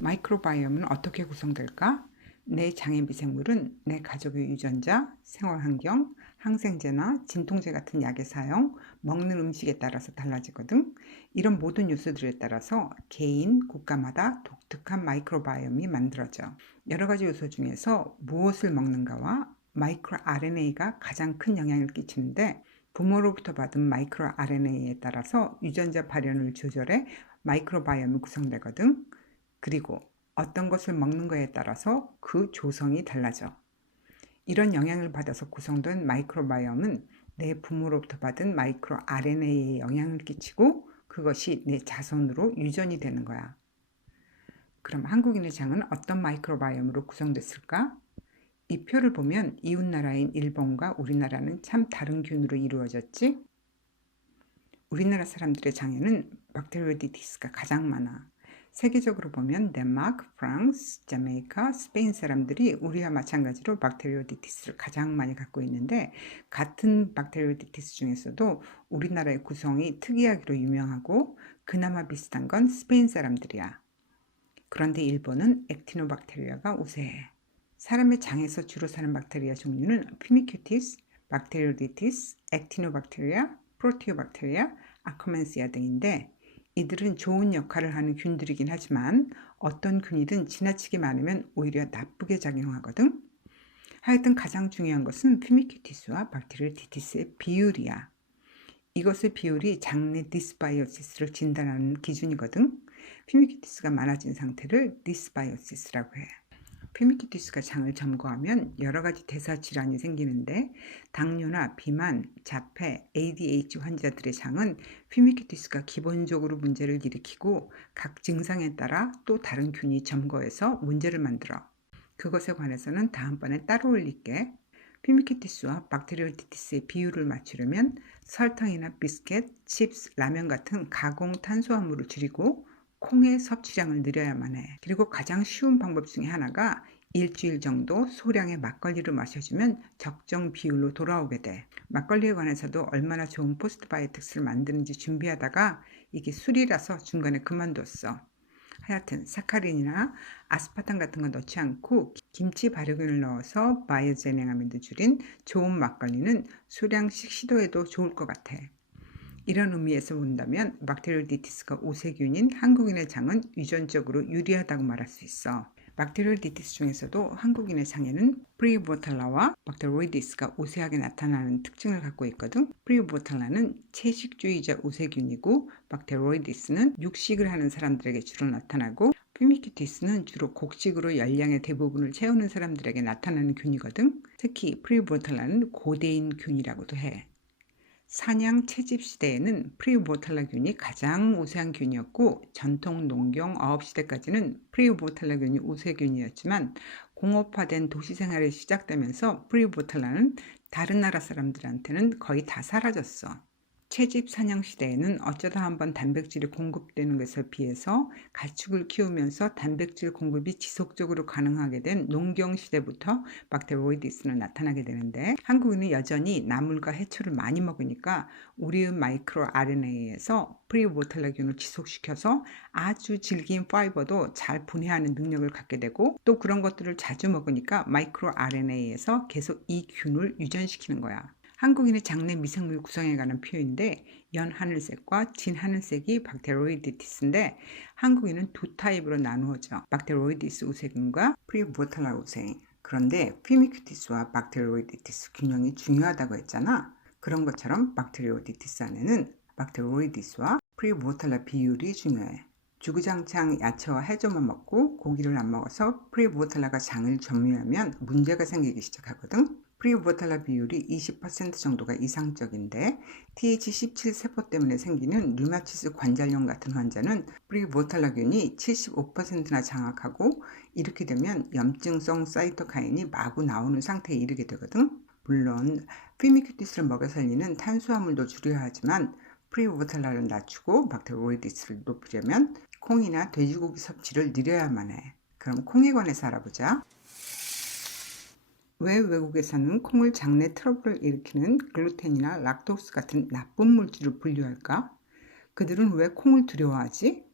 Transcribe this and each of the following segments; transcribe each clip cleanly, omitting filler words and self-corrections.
마이크로바이옴은 어떻게 구성될까? 내 장의 미생물은 내 가족의 유전자, 생활환경, 항생제나 진통제 같은 약의 사용, 먹는 음식에 따라서 달라지거든. 이런 모든 요소들에 따라서 개인, 국가마다 독특한 마이크로바이옴이 만들어져. 여러 가지 요소 중에서 무엇을 먹는가와 마이크로 RNA가 가장 큰 영향을 끼치는데, 부모로부터 받은 마이크로 RNA에 따라서 유전자 발현을 조절해 마이크로바이옴이 구성되거든. 그리고 어떤 것을 먹는 거에 따라서 그 조성이 달라져. 이런 영향을 받아서 구성된 마이크로바이옴은 내 부모로부터 받은 마이크로 RNA에 영향을 끼치고 그것이 내 자손으로 유전이 되는 거야. 그럼 한국인의 장은 어떤 마이크로바이옴으로 구성됐을까? 이 표를 보면 이웃나라인 일본과 우리나라는 참 다른 균으로 이루어졌지? 우리나라 사람들의 장에는 박테리오디티스가 가장 많아. 세계적으로 보면 덴마크, 프랑스, 자메이카, 스페인 사람들이 우리와 마찬가지로 박테리오디티스를 가장 많이 갖고 있는데, 같은 박테리오디티스 중에서도 우리나라의 구성이 특이하기로 유명하고 그나마 비슷한 건 스페인 사람들이야. 그런데 일본은 액티노박테리아가 우세해. 사람의 장에서 주로 사는 박테리아 종류는 피미큐티스, 박테리오디티스, 액티노박테리아, 프로티오박테리아, 아커멘시아 등인데, 이들은 좋은 역할을 하는 균들이긴 하지만 어떤 균이든 지나치게 많으면 오히려 나쁘게 작용하거든. 하여튼 가장 중요한 것은 피미큐티스와 박테리오디티스의 비율이야. 이것의 비율이 장내 디스바이오시스를 진단하는 기준이거든. 피미큐티스가 많아진 상태를 디스바이오시스라고 해. 피미큐티스가 장을 점거하면 여러 가지 대사 질환이 생기는데, 당뇨나 비만, 자폐, ADH 환자들의 장은 피미큐티스가 기본적으로 문제를 일으키고 각 증상에 따라 또 다른 균이 점거해서 문제를 만들어. 그것에 관해서는 다음번에 따로 올릴게. 피미큐티스와 박테리오디티스의 비율을 맞추려면 설탕이나 비스켓, 칩스, 라면 같은 가공 탄수화물을 줄이고 콩의 섭취량을 늘려야만 해. 그리고 가장 쉬운 방법 중에 하나가 일주일 정도 소량의 막걸리를 마셔주면 적정 비율로 돌아오게 돼. 막걸리에 관해서도 얼마나 좋은 포스트바이오틱스를 만드는지 준비하다가 이게 술이라서 중간에 그만뒀어. 하여튼 사카린이나 아스파탐 같은 거 넣지 않고 김치 발효균을 넣어서 바이오제냉아민도 줄인 좋은 막걸리는 수량씩 시도해도 좋을 것 같아. 이런 의미에서 본다면 박테리오디티스가 우세균인 한국인의 장은 유전적으로 유리하다고 말할 수 있어. 박테리오디티스 중에서도 한국인의 장에는 프리보탈라와 박테로이디스가 우세하게 나타나는 특징을 갖고 있거든. 프리보탈라는 채식주의자 우세균이고, 박테로이디스는 육식을 하는 사람들에게 주로 나타나고, 피미큐티스는 주로 곡식으로 열량의 대부분을 채우는 사람들에게 나타나는 균이거든. 특히 프리보탈라는 고대인 균이라고도 해. 사냥 채집 시대에는 프리보탈라균이 가장 우세한 균이었고, 전통 농경 어업 시대까지는 프리보탈라균이 우세균이었지만, 공업화된 도시 생활이 시작되면서 프리보탈라는 다른 나라 사람들한테는 거의 다 사라졌어. 채집 사냥 시대에는 어쩌다 한번 단백질이 공급되는 것에 비해서 가축을 키우면서 단백질 공급이 지속적으로 가능하게 된 농경 시대부터 박테로이디스는 나타나게 되는데, 한국인은 여전히 나물과 해초를 많이 먹으니까 우리의 마이크로 RNA에서 프리보탈라균을 지속시켜서 아주 질긴 파이버도 잘 분해하는 능력을 갖게 되고, 또 그런 것들을 자주 먹으니까 마이크로 RNA에서 계속 이 균을 유전시키는 거야. 한국인의 장내 미생물 구성에 관한 표현인데, 연하늘색과 진하늘색이 박테로이디티스인데, 한국인은 두 타입으로 나누어져. 박테로이디스 우세균과 프리보탈라 우세균. 그런데 피미큐티스와 박테로이디티스 균형이 중요하다고 했잖아. 그런 것처럼 박테리오디티스 안에는 박테로이디스와 프리보탈라 비율이 중요해. 주구장창 야채와 해조만 먹고 고기를 안 먹어서 프리보탈라가 장을 점유하면 문제가 생기기 시작하거든. 프리보탈라 비율이 20% 정도가 이상적인데, TH17 세포 때문에 생기는 류마티스 관절염 같은 환자는 프리보탈라균이 75%나 장악하고, 이렇게 되면 염증성 사이토카인이 마구 나오는 상태에 이르게 되거든. 물론 피미큐티스를 먹여 살리는 탄수화물도 줄여야 하지만, 프리보탈라를 낮추고 박테로이디스를 높이려면 콩이나 돼지고기 섭취를 늘려야만 해. 그럼 콩에 관해서 알아보자. 왜 외국에서는 콩을 장내 트러블을 일으키는 글루텐이나 락토스 같은 나쁜 물질을 분류할까? 그들은 왜 콩을 두려워하지?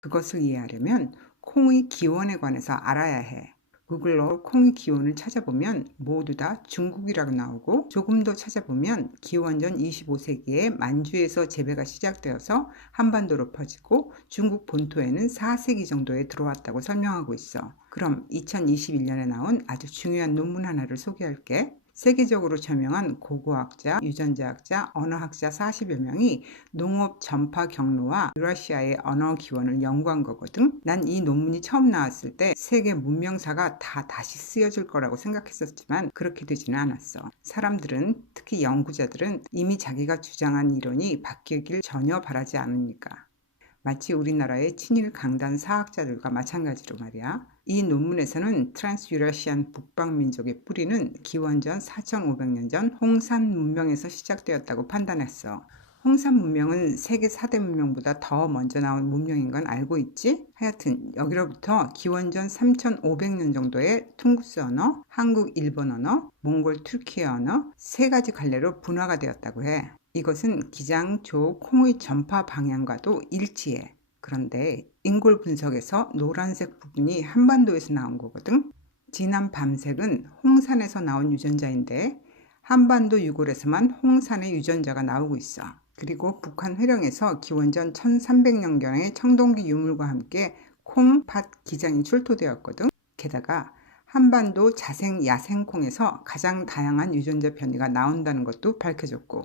그것을 이해하려면 콩의 기원에 관해서 알아야 해. 구글로 콩의 기원을 찾아보면 모두 다 중국이라고 나오고, 조금 더 찾아보면 기원전 25세기에 만주에서 재배가 시작되어서 한반도로 퍼지고 중국 본토에는 4세기 정도에 들어왔다고 설명하고 있어. 그럼 2021년에 나온 아주 중요한 논문 하나를 소개할게. 세계적으로 저명한 고고학자, 유전자학자, 언어학자 40여 명이 농업 전파 경로와 유라시아의 언어 기원을 연구한 거거든. 난 이 논문이 처음 나왔을 때 세계 문명사가 다 다시 쓰여질 거라고 생각했었지만 그렇게 되지는 않았어. 사람들은, 특히 연구자들은 이미 자기가 주장한 이론이 바뀌길 전혀 바라지 않으니까. 마치 우리나라의 친일 강단 사학자들과 마찬가지로 말이야. 이 논문에서는 트랜스유라시안 북방민족의 뿌리는 기원전 4500년 전 홍산 문명에서 시작되었다고 판단했어. 홍산 문명은 세계 4대 문명보다 더 먼저 나온 문명인 건 알고 있지? 하여튼 여기로부터 기원전 3500년 정도의 퉁구스 언어, 한국 일본 언어, 몽골 투르키예 언어 세 가지 갈래로 분화가 되었다고 해. 이것은 기장, 조, 콩의 전파 방향과도 일치해. 그런데 인골 분석에서 노란색 부분이 한반도에서 나온 거거든. 진한 밤색은 홍산에서 나온 유전자인데 한반도 유골에서만 홍산의 유전자가 나오고 있어. 그리고 북한 회령에서 기원전 1300년경에 청동기 유물과 함께 콩, 팥, 기장이 출토되었거든. 게다가 한반도 자생, 야생콩에서 가장 다양한 유전자 변이가 나온다는 것도 밝혀졌고,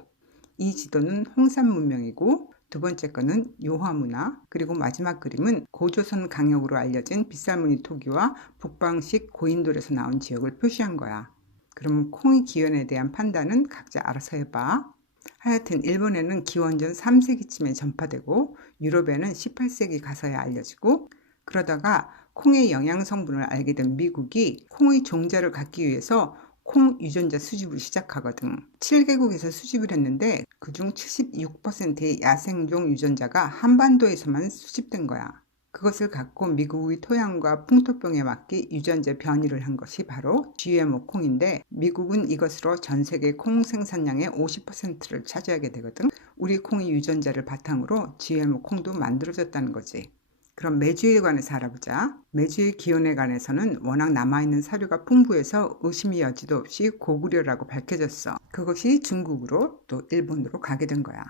이 지도는 홍산 문명이고, 두 번째 거는 요화문화, 그리고 마지막 그림은 고조선 강역으로 알려진 빗살무늬 토기와 북방식 고인돌에서 나온 지역을 표시한 거야. 그럼 콩의 기원에 대한 판단은 각자 알아서 해봐. 하여튼 일본에는 기원전 3세기쯤에 전파되고, 유럽에는 18세기 가서야 알려지고, 그러다가 콩의 영양 성분을 알게 된 미국이 콩의 종자를 갖기 위해서 콩 유전자 수집을 시작하거든. 7개국에서 수집을 했는데 그중 76%의 야생종 유전자가 한반도에서만 수집된 거야. 그것을 갖고 미국의 토양과 풍토병에 맞게 유전자 변이를 한 것이 바로 GMO 콩인데, 미국은 이것으로 전 세계 콩 생산량의 50%를 차지하게 되거든. 우리 콩의 유전자를 바탕으로 GMO 콩도 만들어졌다는 거지. 그럼 메주에 관해서 알아보자. 메주의 기원에 관해서는 워낙 남아있는 사료가 풍부해서 의심의 여지도 없이 고구려라고 밝혀졌어. 그것이 중국으로 또 일본으로 가게 된 거야.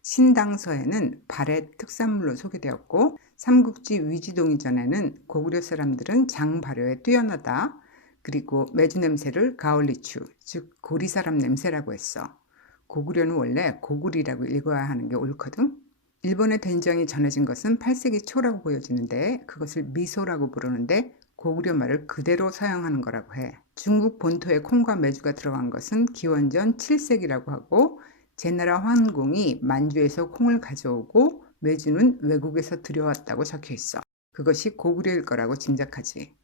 신당서에는 발의 특산물로 소개되었고, 삼국지 위지동 이전에는 고구려 사람들은 장 발효에 뛰어나다. 그리고 메주 냄새를 가올리추, 즉 고리 사람 냄새라고 했어. 고구려는 원래 고구리라고 읽어야 하는 게 옳거든. 일본의 된장이 전해진 것은 8세기 초라고 보여지는데 그것을 미소라고 부르는데 고구려 말을 그대로 사용하는 거라고 해. 중국 본토에 콩과 메주가 들어간 것은 기원전 7세기라고 하고, 제나라 황공이 만주에서 콩을 가져오고 메주는 외국에서 들여왔다고 적혀 있어. 그것이 고구려일 거라고 짐작하지.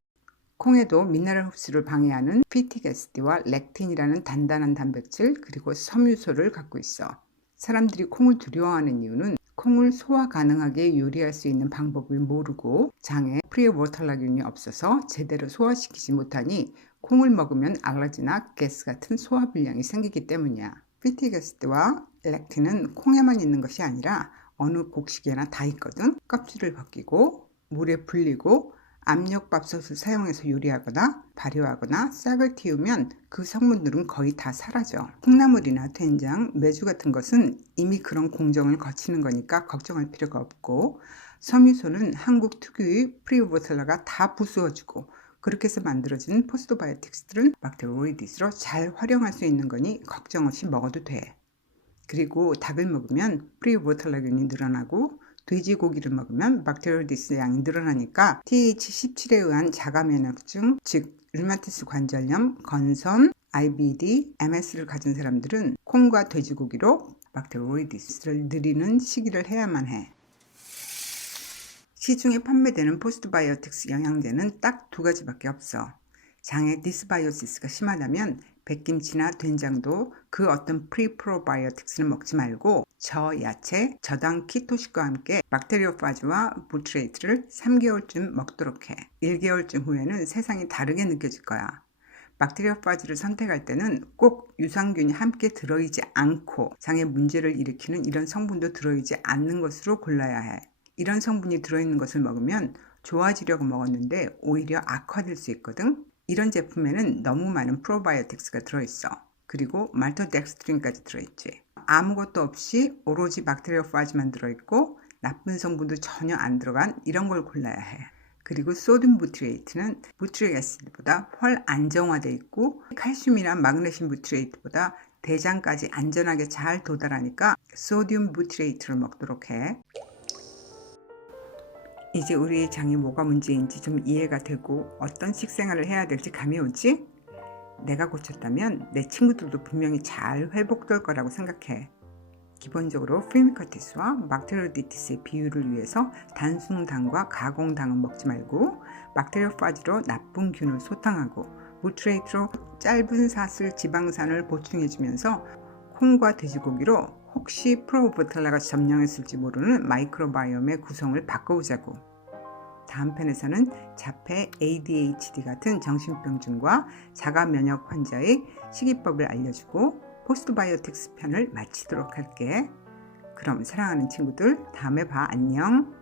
콩에도 미네랄 흡수를 방해하는 피틱 애시드와 렉틴이라는 단단한 단백질, 그리고 섬유소를 갖고 있어. 사람들이 콩을 두려워하는 이유는 콩을 소화 가능하게 요리할 수 있는 방법을 모르고 장에 프리오보탈라균이 없어서 제대로 소화시키지 못하니 콩을 먹으면 알러지나 가스 같은 소화불량이 생기기 때문이야. 피틱 애시드와 렉틴은 콩에만 있는 것이 아니라 어느 곡식에나 다 있거든. 껍질을 벗기고 물에 불리고 압력밥솥을 사용해서 요리하거나 발효하거나 싹을 틔우면 그 성분들은 거의 다 사라져. 콩나물이나 된장, 메주 같은 것은 이미 그런 공정을 거치는 거니까 걱정할 필요가 없고, 섬유소는 한국 특유의 프리오보텔라가 다 부수어주고, 그렇게 해서 만들어진 포스트바이오틱스들은 박테로이디스로 잘 활용할 수 있는 거니 걱정 없이 먹어도 돼. 그리고 닭을 먹으면 프리오보텔라균이 늘어나고, 돼지고기를 먹으면 박테로이디스 양이 늘어나니까 TH17에 의한 자가면역증, 즉 류마티스 관절염, 건선, IBD, MS를 가진 사람들은 콩과 돼지고기로 박테로이디스를 늘리는 시기를 해야만 해. 시중에 판매되는 포스트바이오틱스 영양제는 딱 두 가지밖에 없어. 장에 디스바이오시스가 심하다면 백김치나 된장도 그 어떤 프리프로바이오틱스는 먹지 말고 저야채, 저당 키토식과 함께 박테리오파즈와 부트레이트를 3개월쯤 먹도록 해. 1개월쯤 후에는 세상이 다르게 느껴질 거야. 박테리오파즈를 선택할 때는 꼭 유산균이 함께 들어있지 않고 장에 문제를 일으키는 이런 성분도 들어있지 않는 것으로 골라야 해. 이런 성분이 들어있는 것을 먹으면 좋아지려고 먹었는데 오히려 악화될 수 있거든. 이런 제품에는 너무 많은 프로바이오틱스가 들어있어. 그리고 말토덱스트린까지 들어있지. 아무것도 없이 오로지 박테리오파지만 들어있고 나쁜 성분도 전혀 안 들어간 이런 걸 골라야 해. 그리고 소듐 부티레이트는 부티릭 애시드보다 훨 안정화되어 있고 칼슘이나 마그네슘 부티레이트보다 대장까지 안전하게 잘 도달하니까 소듐 부티레이트를 먹도록 해. 이제 우리의 장이 뭐가 문제인지 좀 이해가 되고 어떤 식생활을 해야 될지 감이 오지? 내가 고쳤다면 내 친구들도 분명히 잘 회복될 거라고 생각해. 기본적으로 프리미커티스와 박테리오디티스의 비율을 위해서 단순당과 가공당은 먹지 말고 박테리오파지로 나쁜 균을 소탕하고 부티레이트로 짧은 사슬 지방산을 보충해주면서 콩과 돼지고기로 혹시 프로보텔라가 점령했을지 모르는 마이크로바이옴의 구성을 바꿔보자고. 다음 편에서는 자폐, ADHD 같은 정신병증과 자가면역 환자의 식이법을 알려주고 포스트바이오틱스 편을 마치도록 할게. 그럼 사랑하는 친구들, 다음에 봐. 안녕.